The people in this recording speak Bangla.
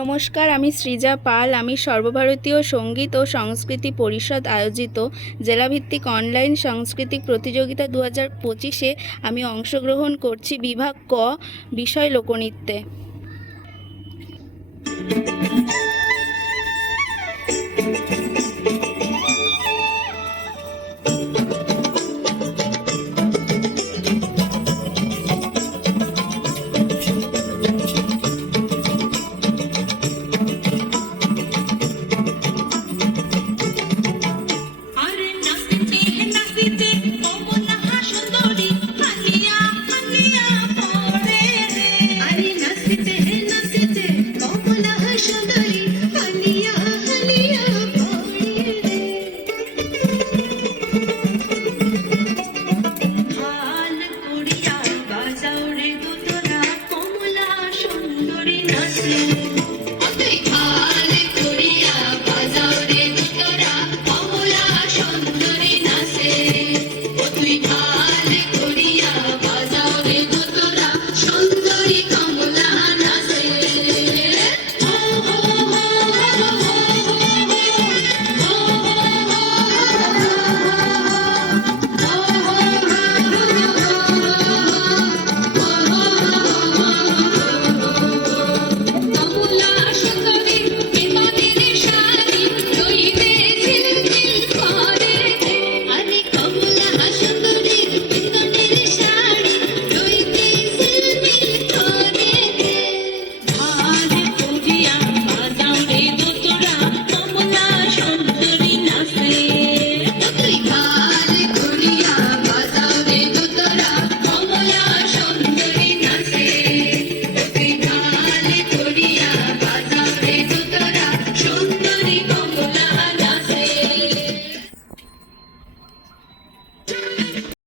নমস্কার, আমি সৃজা পাল। আমি সর্বভারতীয় সঙ্গীত ও সংস্কৃতি পরিষদ আয়োজিত জেলাভিত্তিক অনলাইন সাংস্কৃতিক প্রতিযোগিতা 2025-এ আমি অংশগ্রহণ করছি বিভাগ ক, বিষয় লোকনৃত্যে। Should